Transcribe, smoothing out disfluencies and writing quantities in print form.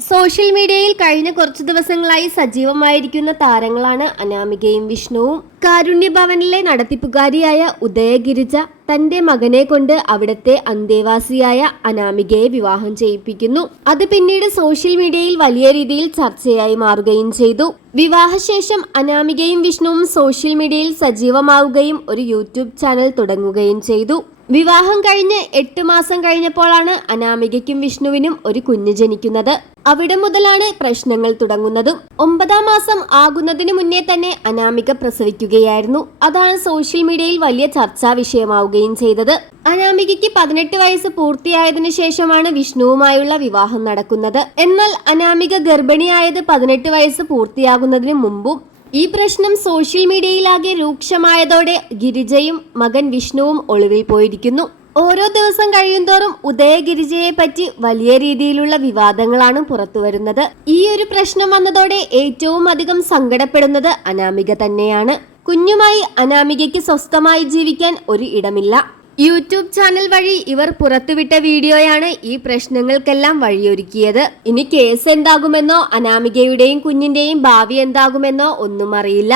Social മീഡിയയിൽ കഴിഞ്ഞ കുറച്ചു ദിവസങ്ങളായി സജീവമായിരിക്കുന്ന താരങ്ങളാണ് അനാമികയും വിഷ്ണുവും. കാരുണ്യഭവനിലെ നടത്തിപ്പുകാരിയായ ഉദയഗിരിജ തന്റെ മകനെ കൊണ്ട് അവിടുത്തെ അന്തേവാസിയായ അനാമികയെ വിവാഹം ചെയ്യിപ്പിക്കുന്നു. അത് പിന്നീട് സോഷ്യൽ മീഡിയയിൽ വലിയ രീതിയിൽ ചർച്ചയായി മാറുകയും ചെയ്തു. വിവാഹശേഷം അനാമികയും വിഷ്ണുവും സോഷ്യൽ മീഡിയയിൽ സജീവമാവുകയും ഒരു യൂട്യൂബ് ചാനൽ തുടങ്ങുകയും ചെയ്തു. വിവാഹം കഴിഞ്ഞ് 8 മാസം കഴിഞ്ഞപ്പോഴാണ് അനാമികയ്ക്കും വിഷ്ണുവിനും ഒരു കുഞ്ഞ് ജനിക്കുന്നത്. അവിടെ മുതലാണ് പ്രശ്നങ്ങൾ തുടങ്ങുന്നതും. 9-ാം മാസം ആകുന്നതിന് മുന്നേ തന്നെ അനാമിക പ്രസവിക്കുകയായിരുന്നു. അതാണ് സോഷ്യൽ മീഡിയയിൽ വലിയ ചർച്ചാ വിഷയമാവുകയും ചെയ്തത്. അനാമികയ്ക്ക് 18 വയസ്സ് പൂർത്തിയായതിനു ശേഷമാണ് വിഷ്ണുവുമായുള്ള വിവാഹം നടക്കുന്നത്. എന്നാൽ അനാമിക ഗർഭിണിയായത് 18 വയസ്സ് പൂർത്തിയാകുന്നതിന് മുമ്പും. ഈ പ്രശ്നം സോഷ്യൽ മീഡിയയിലാകെ രൂക്ഷമായതോടെ ഗിരിജയും മകൻ വിഷ്ണുവും ഒളിവിൽ പോയിരിക്കുന്നു. ഓരോ ദിവസം കഴിയുന്തോറും ഉദയഗിരിജയെ പറ്റി വലിയ രീതിയിലുള്ള വിവാദങ്ങളാണ് പുറത്തുവരുന്നത്. ഈ ഒരു പ്രശ്നം വന്നതോടെ ഏറ്റവും അധികം സങ്കടപ്പെടുന്നത് അനാമിക തന്നെയാണ്. കുഞ്ഞുമായി അനാമികയ്ക്ക് സ്വസ്ഥമായി ജീവിക്കാൻ ഒരു ഇടമില്ല. യൂട്യൂബ് ചാനൽ വഴി ഇവർ പുറത്തുവിട്ട വീഡിയോയാണ് ഈ പ്രശ്നങ്ങൾക്കെല്ലാം വഴിയൊരുക്കിയത്. ഇനി കേസ് എന്താകുമെന്നോ അനാമികയുടെയും കുഞ്ഞിന്റെയും ഭാവി എന്താകുമെന്നോ ഒന്നും അറിയില്ല.